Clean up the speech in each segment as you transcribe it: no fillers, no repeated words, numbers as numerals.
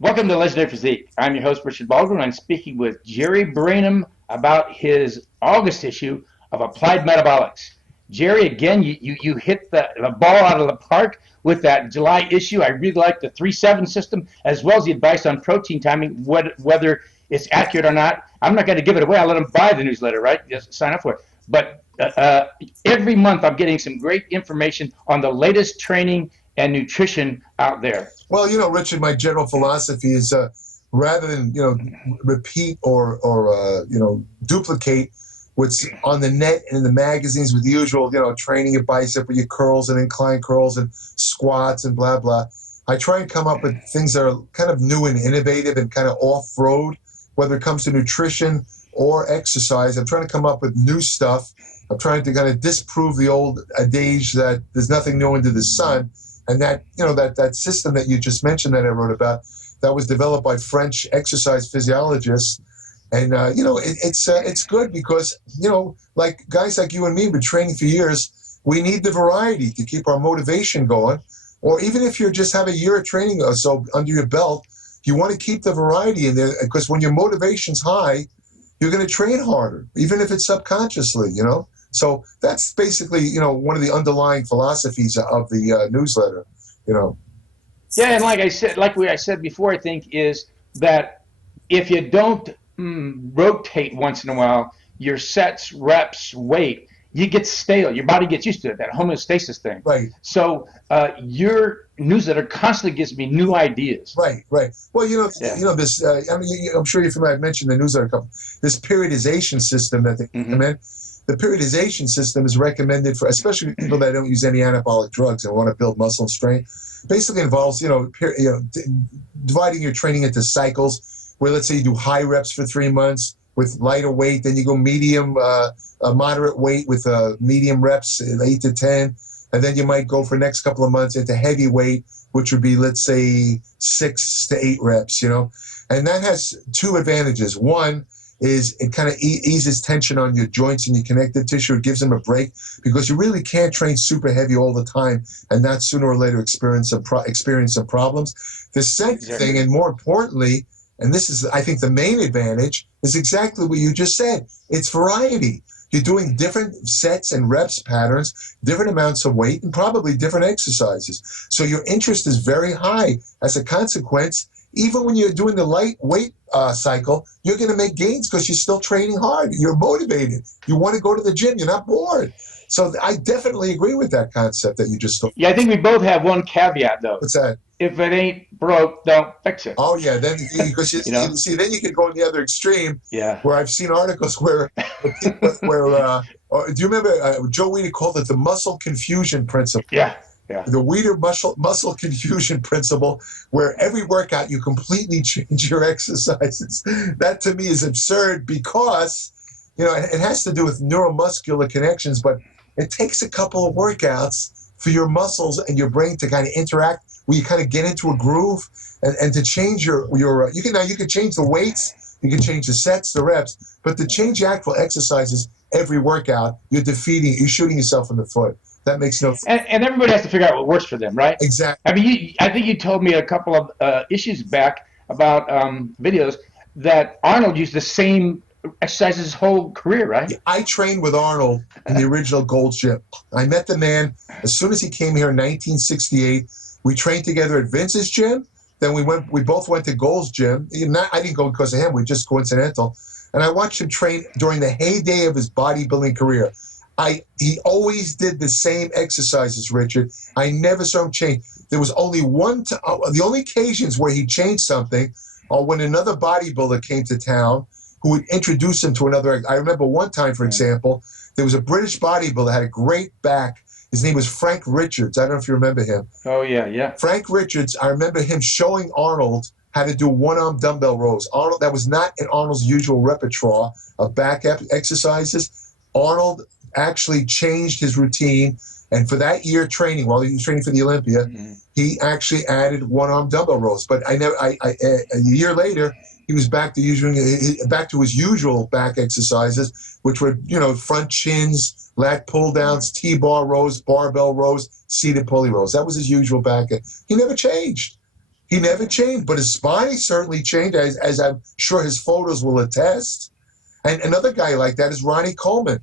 Welcome to Legendary Physique. I'm your host, Richard Baldwin. I'm speaking with Jerry Brainum about his August issue of Applied Metabolics. Jerry, again, you hit the ball out of the park with that July issue. I really like the 3-7 system, as well as the advice on protein timing, whether it's accurate or not. I'm not going to give it away. I'll let them buy the newsletter, right? Just sign up for it. But every month I'm getting some great information on the latest training and nutrition out there. Well, Richard, my general philosophy is rather than, repeat or duplicate what's on the net and in the magazines with the usual, training your bicep with your curls and incline curls and squats and blah, blah. I try and come up with things that are kind of new and innovative and kind of off-road, whether it comes to nutrition or exercise. I'm trying to come up with new stuff. I'm trying to kind of disprove the old adage that there's nothing new under the sun. And that, that system that you just mentioned that I wrote about, that was developed by French exercise physiologists. And, it's good because, like guys like you and me have been training for years, we need the variety to keep our motivation going. Or even if you just have a year of training or so under your belt, you want to keep the variety in there because when your motivation's high, you're going to train harder, even if it's subconsciously, So that's basically, one of the underlying philosophies of the newsletter, Yeah, and like I said before, I think is that if you don't rotate once in a while, your sets, reps, weight, you get stale. Your body gets used to it, that homeostasis thing. Right. So your newsletter constantly gives me new ideas. Right. Well, this. I'm sure you're familiar. I mentioned the newsletter couple. This periodization system that they recommend. The periodization system is recommended for, especially people that don't use any anabolic drugs and want to build muscle and strength. Basically involves, dividing your training into cycles where, let's say, you do high reps for 3 months with lighter weight, then you go medium, moderate weight with medium reps, 8 to 10, and then you might go for the next couple of months into heavy weight, which would be, let's say, 6 to 8 reps, And that has two advantages. One is it kind of eases tension on your joints and your connective tissue. It gives them a break because you really can't train super heavy all the time and not sooner or later experience some problems. The second thing, and more importantly, and this is, I think, the main advantage, is exactly what you just said. It's variety. You're doing different sets and reps patterns, different amounts of weight, and probably different exercises. So your interest is very high. As a consequence, even when you're doing the light weight cycle, you're going to make gains because you're still training hard. You're motivated. You want to go to the gym. You're not bored. So I definitely agree with that concept that you just told. Yeah, I think we both have one caveat, though. What's that? If it ain't broke, don't fix it. Oh, yeah. Then, because you see, then you can go on the other extreme. Yeah. Where I've seen articles where do you remember Joe Weider called it the muscle confusion principle? Yeah. The Weider muscle confusion principle, where every workout you completely change your exercises. That to me is absurd because, it has to do with neuromuscular connections, but it takes a couple of workouts for your muscles and your brain to kind of interact, where you kind of get into a groove and to change your you can change the weights, you can change the sets, the reps, but to change the actual exercises every workout, you're shooting yourself in the foot. That makes no sense. And everybody has to figure out what works for them, right? Exactly. I mean, I think you told me a couple of issues back about videos that Arnold used the same exercises his whole career, right? I trained with Arnold in the original Gold's Gym. I met the man as soon as he came here in 1968. We trained together at Vince's gym. Then we both went to Gold's Gym. I didn't go because of him. We just coincidental. And I watched him train during the heyday of his bodybuilding career. He always did the same exercises, Richard. I never saw him change. There was only the only occasions where he changed something are when another bodybuilder came to town who would introduce him to another. I remember one time, for example, there was a British bodybuilder that had a great back. His name was Frank Richards. I don't know if you remember him. Oh, yeah. Frank Richards, I remember him showing Arnold how to do one-arm dumbbell rows. Arnold, that was not in Arnold's usual repertoire of back exercises. Arnold actually changed his routine, and for that year training, while he was training for the Olympia, he actually added one-arm dumbbell rows. But a year later, he was back to his usual back exercises, which were front chins, lat pull downs, T-bar rows, barbell rows, seated pulley rows. That was his usual back. He never changed. He never changed, but his body certainly changed, as I'm sure his photos will attest. And another guy like that is Ronnie Coleman,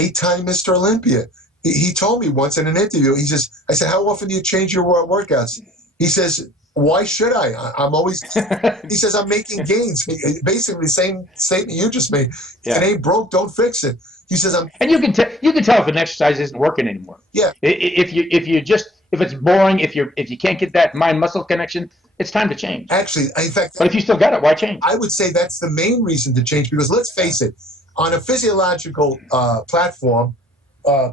8-time Mr. Olympia. He told me once in an interview, he says, I said, how often do you change your workouts? He says, why should I? I'm always, he says, I'm making gains. Basically the same statement you just made. If it ain't broke, don't fix it. He says, and you can tell if an exercise isn't working anymore. Yeah. If it's boring, if you can't get that mind muscle connection, it's time to change. Actually, in fact, but if you still got it, why change? I would say that's the main reason to change, because let's face it, on a physiological platform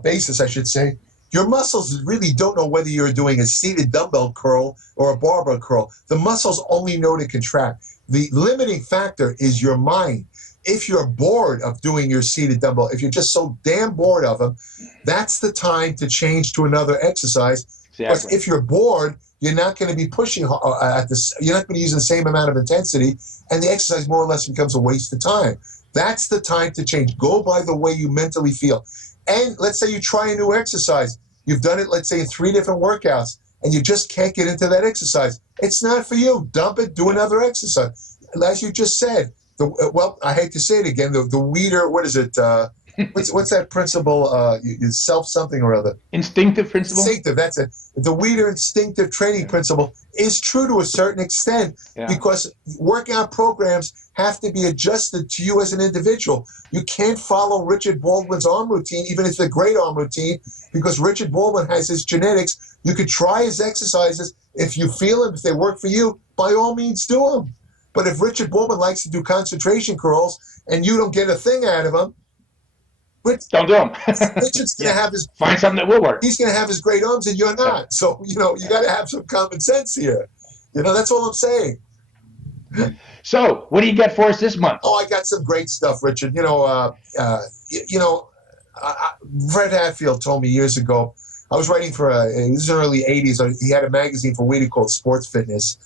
basis, I should say, your muscles really don't know whether you're doing a seated dumbbell curl or a barbell curl. The muscles only know to contract. The limiting factor is your mind. If you're bored of doing your seated dumbbell, if you're just so damn bored of them, that's the time to change to another exercise. Exactly. Because if you're bored, you're not going to be pushing at this. You're not going to use the same amount of intensity, and the exercise more or less becomes a waste of time. That's the time to change. Go by the way you mentally feel. And let's say you try a new exercise. You've done it, let's say, in 3 different workouts, and you just can't get into that exercise. It's not for you. Dump it. Do another exercise. As you just said, well, I hate to say it again, the weeder, what is it? What's that principle? Self something or other. Instinctive principle? Instinctive, that's it. The Weider instinctive training principle is true to a certain extent, because workout programs have to be adjusted to you as an individual. You can't follow Richard Baldwin's arm routine, even if it's a great arm routine, because Richard Baldwin has his genetics. You could try his exercises. If you feel them, if they work for you, by all means do them. But if Richard Baldwin likes to do concentration curls and you don't get a thing out of him, don't do them. Richard's going to have his... Find something that will work. He's going to have his great arms and you're not. So, you got to have some common sense here. That's all I'm saying. So, what do you got for us this month? Oh, I got some great stuff, Richard. Fred Hatfield told me years ago, I was writing for, this is in the early 80s, he had a magazine for Weider called Sports Fitness.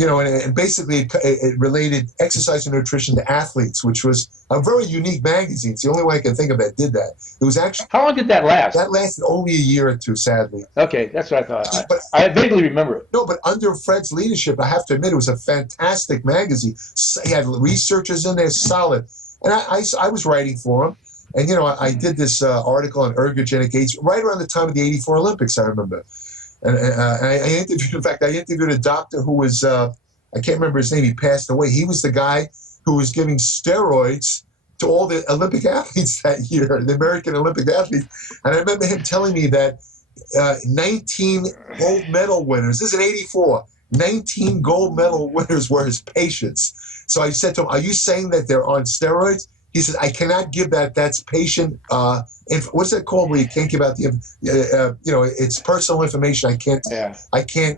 And basically it related exercise and nutrition to athletes, which was a very unique magazine. It's the only way I can think of that did that. It was actually... How long did that last? That lasted only a year or two, sadly. Okay, that's what I thought. I vaguely remember it. No, but under Fred's leadership, I have to admit, it was a fantastic magazine. He had researchers in there, solid. And I was writing for him. And, I did this article on ergogenic age right around the time of the 84 Olympics, I remember. And I interviewed a doctor who was, I can't remember his name, he passed away. He was the guy who was giving steroids to all the Olympic athletes that year, the American Olympic athletes. And I remember him telling me that 19 gold medal winners, this is in 84, 19 gold medal winners were his patients. So I said to him, are you saying that they're on steroids? He says, I cannot give that. That's patient. What's that called where you can't give out the, it's personal information. I can't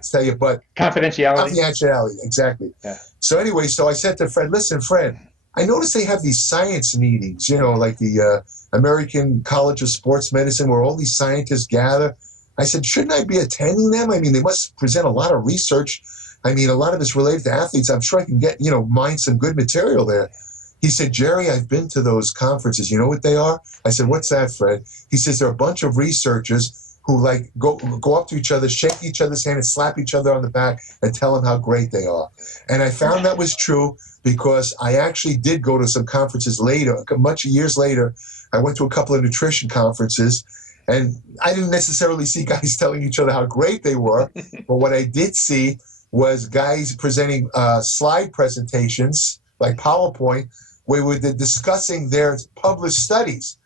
tell you, but confidentiality. Confidentiality, exactly. Yeah. So anyway, I said to Fred, listen, Fred, I noticed they have these science meetings, like the American College of Sports Medicine, where all these scientists gather. I said, shouldn't I be attending them? I mean, they must present a lot of research. I mean, a lot of it's related to athletes. I'm sure I can get, mine some good material there. He said, Jerry, I've been to those conferences. You know what they are? I said, what's that, Fred? He says, they're a bunch of researchers who go up to each other, shake each other's hand, and slap each other on the back and tell them how great they are. And I found that was true because I actually did go to some conferences later, much years later. I went to a couple of nutrition conferences, and I didn't necessarily see guys telling each other how great they were. But what I did see was guys presenting slide presentations, like PowerPoint, where we were discussing their published studies.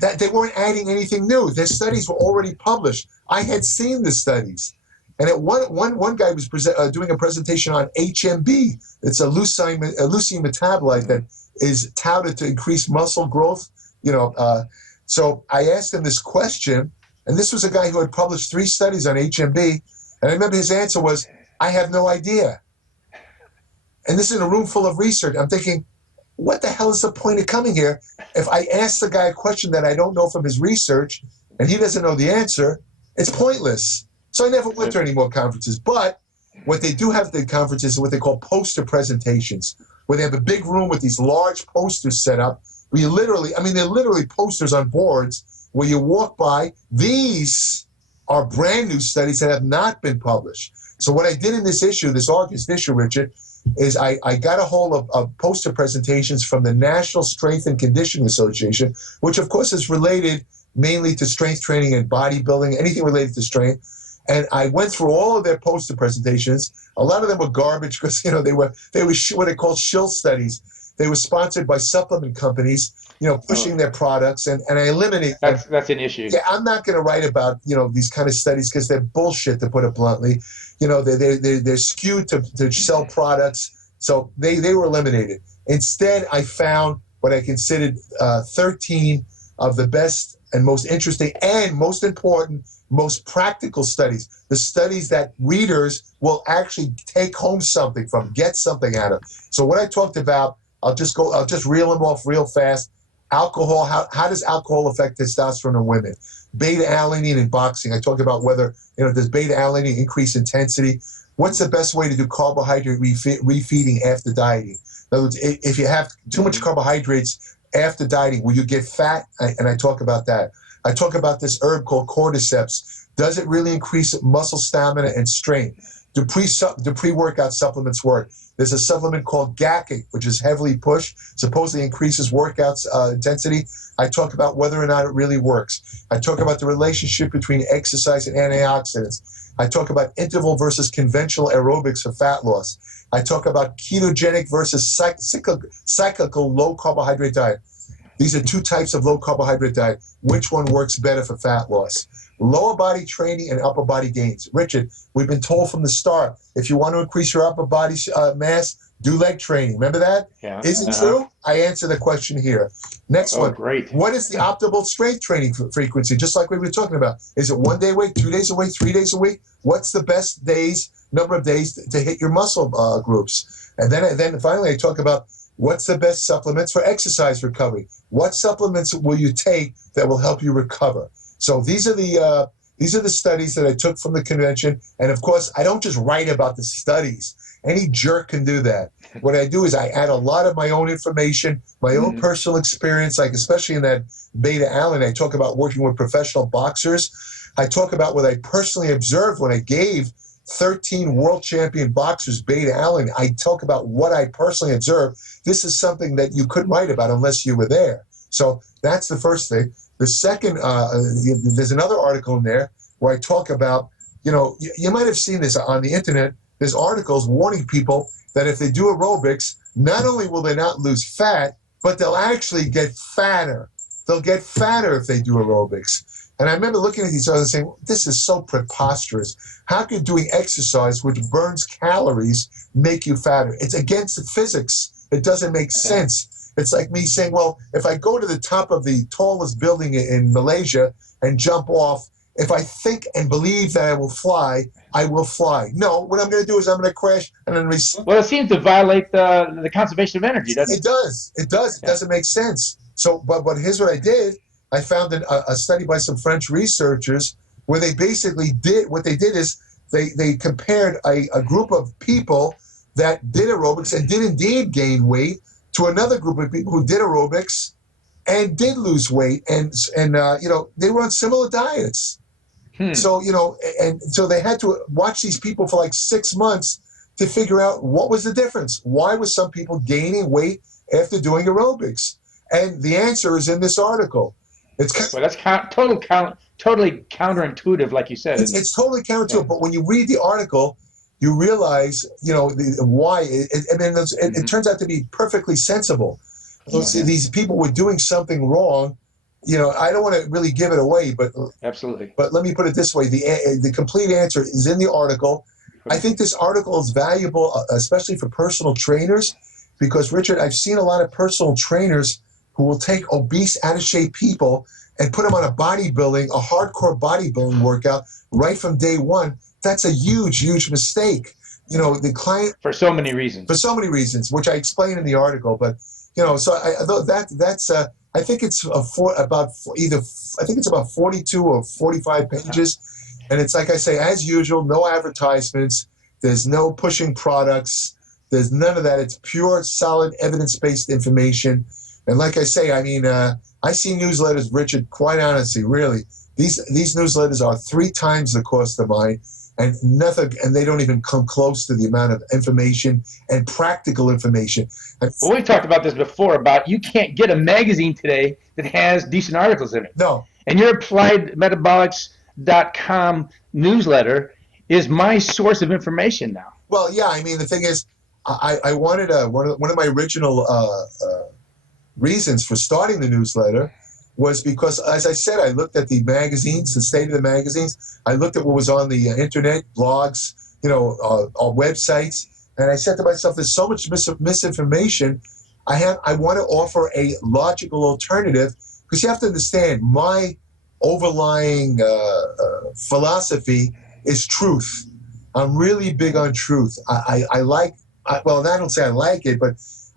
That they weren't adding anything new. Their studies were already published. I had seen the studies. And one guy was doing a presentation on HMB. It's a leucine metabolite that is touted to increase muscle growth. So I asked him this question, and this was a guy who had published 3 studies on HMB. And I remember his answer was, I have no idea. And this is in a room full of research. I'm thinking, what the hell is the point of coming here? If I ask the guy a question that I don't know from his research and he doesn't know the answer, it's pointless. So I never went to any more conferences. But what they do have at the conferences is what they call poster presentations, where they have a big room with these large posters set up, where you they're literally posters on boards where you walk by. These are brand new studies that have not been published. So what I did in this issue, this August issue, Richard, is I got a hold of poster presentations from the National Strength and Conditioning Association, which of course is related mainly to strength training and bodybuilding, anything related to strength. And I went through all of their poster presentations. A lot of them were garbage because, you know, they were what they call shill studies. They were sponsored by supplement companies, you know, pushing their products, and I eliminated them. That's an issue. Yeah, I'm not going to write about, you know, these kind of studies because they're bullshit, to put it bluntly. You know, they're skewed to sell products, so they were eliminated. Instead, I found what I considered 13 of the best and most interesting and most important, most practical studies, the studies that readers will actually take home something from, get something out of. So what I talked about, I'll just reel them off real fast. Alcohol, how does alcohol affect testosterone in women? Beta-alanine in boxing, I talked about whether, you know, does beta-alanine increase intensity? What's the best way to do carbohydrate refeeding after dieting? In other words, if you have too much carbohydrates after dieting, will you get fat? And I talk about that. I talk about this herb called cordyceps. Does it really increase muscle stamina and strength? Do pre-workout supplements work? There's a supplement called GACA, which is heavily pushed, supposedly increases workouts intensity. I talk about whether or not it really works. I talk about the relationship between exercise and antioxidants. I talk about interval versus conventional aerobics for fat loss. I talk about ketogenic versus cyclical low carbohydrate diet. These are two types of low carbohydrate diet. Which one works better for fat loss? Lower body training and upper body gains. Richard, we've been told from the start, if you want to increase your upper body mass, do leg training. Remember that? Yeah. Is it true? I answer the question here. Next one. Great. What is the optimal strength training frequency? Just like we were talking about. Is it 1 day a week, 2 days a week, 3 days a week? What's the best number of days to hit your muscle groups? And then finally, I talk about what's the best supplements for exercise recovery. What supplements will you take that will help you recover? So these are the studies that I took from the convention. And of course, I don't just write about the studies. Any jerk can do that. What I do is I add a lot of my own information, my own personal experience, like especially in that beta-alanine. I talk about working with professional boxers. I talk about what I personally observed when I gave 13 world champion boxers beta-alanine. I talk about what I personally observed. This is something that you couldn't write about unless you were there. So that's the first thing. The second, there's another article in there where I talk about, you know, you might have seen this on the internet. There's articles warning people that if they do aerobics, not only will they not lose fat, but they'll actually get fatter. They'll get fatter if they do aerobics. And I remember looking at these others and saying, this is so preposterous. How could doing exercise, which burns calories, make you fatter? It's against the physics. It doesn't make sense. It's like me saying, well, if I go to the top of the tallest building in Malaysia and jump off, if I think and believe that I will fly, I will fly. No, what I'm going to do is I'm going to crash and then Well, it seems to violate the conservation of energy, doesn't it? It does. It does. It doesn't make sense. So, but here's what I did. I found a study by some French researchers where they basically did, what they did is they compared a group of people that did aerobics and did indeed gain weight to another group of people who did aerobics and did lose weight, and you know, they were on similar diets. So, you know, and so they had to watch these people for like 6 months to figure out what was the difference. Why were some people gaining weight after doing aerobics? And the answer is in this article. Well, that's totally counterintuitive, like you said. It's totally counterintuitive, but when you read the article, you realize, you know, why. It turns out to be perfectly sensible. These people were doing something wrong. You know, I don't want to really give it away, but absolutely. But let me put it this way: the complete answer is in the article. I think this article is valuable, especially for personal trainers, because Richard, I've seen a lot of personal trainers who will take obese, out of shape people and put them on a hardcore bodybuilding workout right from day one. That's a huge, huge mistake. You know, the client for so many reasons. For so many reasons, which I explain in the article. But you know, so that's I think it's about 42 or 45 pages, and it's like I say, as usual, no advertisements. There's no pushing products. There's none of that. It's pure, solid, evidence-based information. And like I say, I mean, I see newsletters, Richard. Quite honestly, really, these newsletters are 3 times the cost of mine. and nothing, and they don't even come close to the amount of information and practical information. Well, we've talked about this before about you can't get a magazine today that has decent articles in it. No. And your appliedmetabolics.com newsletter is my source of information now. Well, yeah, I mean, the thing is, I wanted one of my original reasons for starting the newsletter was because, as I said, I looked at the magazines, the state of the magazines. I looked at what was on the internet, blogs, websites, and I said to myself, "There's so much misinformation. I want to offer a logical alternative, because you have to understand my overlying philosophy is truth. I'm really big on truth. I don't say I like it, but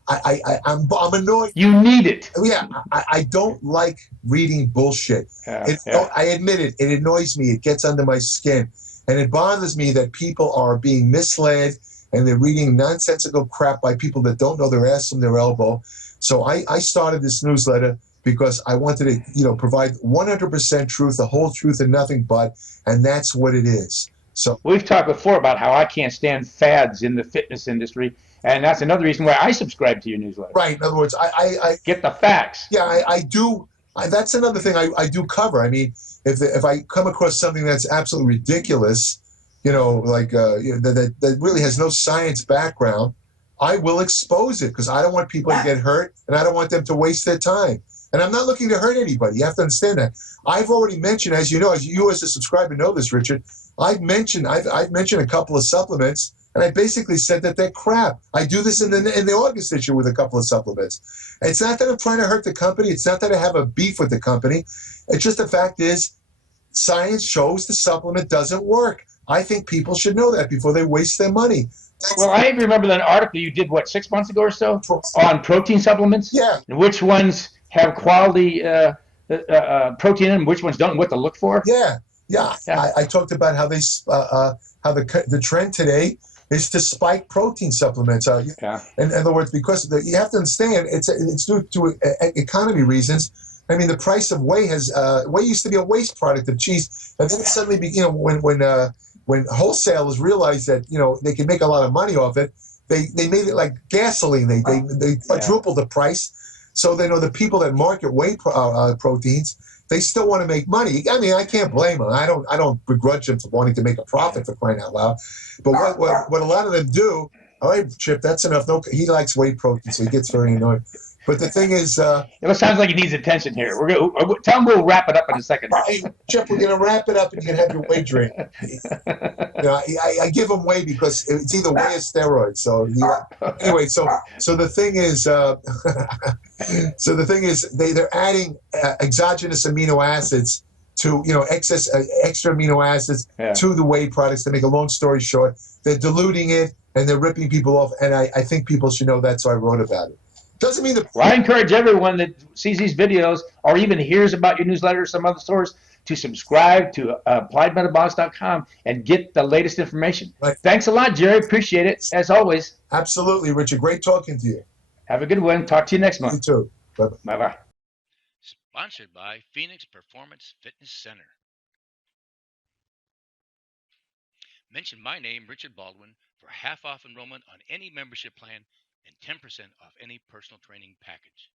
I'm annoyed. You need it. Yeah, I don't like reading bullshit. I admit it. It annoys me. It gets under my skin. And it bothers me that people are being misled and they're reading nonsensical crap by people that don't know their ass from their elbow. So I started this newsletter because I wanted to, provide 100% truth, the whole truth and nothing but, and that's what it is. So we've talked before about how I can't stand fads in the fitness industry, and that's another reason why I subscribe to your newsletter. Right. In other words, I get the facts. Yeah, I do. That's another thing I do cover. I mean, if I come across something that's absolutely ridiculous, that really has no science background, I will expose it, because I don't want people to get hurt, and I don't want them to waste their time. And I'm not looking to hurt anybody. You have to understand that. I've already mentioned, as you know, as a subscriber know this, Richard, I've mentioned a couple of supplements, and I basically said that they're crap. I do this in the August issue with a couple of supplements. It's not that I'm trying to hurt the company. It's not that I have a beef with the company. It's just the fact is, science shows the supplement doesn't work. I think people should know that before they waste their money. Well, I remember that article you did, 6 months ago or so, on protein supplements? Yeah. And which ones have quality protein in them, which ones don't, and what to look for? Yeah. I talked about how how the trend today is to spike protein supplements. In other words, because you have to understand, it's due to economy reasons. I mean, the price of whey whey used to be a waste product of cheese, and then it suddenly when wholesalers realized that they could make a lot of money off it, they made it like gasoline. They quadrupled the price. So they know the people that market whey proteins, they still want to make money. I mean, I can't blame them. I don't begrudge them for wanting to make a profit, for crying out loud. But what a lot of them do, all right, Chip, that's enough. No, he likes whey protein, so he gets very annoyed. But the thing is, it sounds like he needs attention here. Tell him we'll wrap it up in a second. Hey, Chip, we're going to wrap it up, and you can have your whey drink. I give him whey because it's either whey or steroids. So anyway, so the thing is, they're adding exogenous amino acids to extra amino acids to the whey products. To make a long story short, they're diluting it and they're ripping people off. And I think people should know that, so I wrote about it. Doesn't mean that. Well, I encourage everyone that sees these videos or even hears about your newsletter or some other source to subscribe to appliedmetabolics.com and get the latest information. Right. Thanks a lot, Jerry. Appreciate it, as always. Absolutely, Richard. Great talking to you. Have a good one. Talk to you next month. You too. Bye-bye. Bye-bye. Sponsored by Phoenix Performance Fitness Center. Mention my name, Richard Baldwin, for half off enrollment on any membership plan and 10% off any personal training package.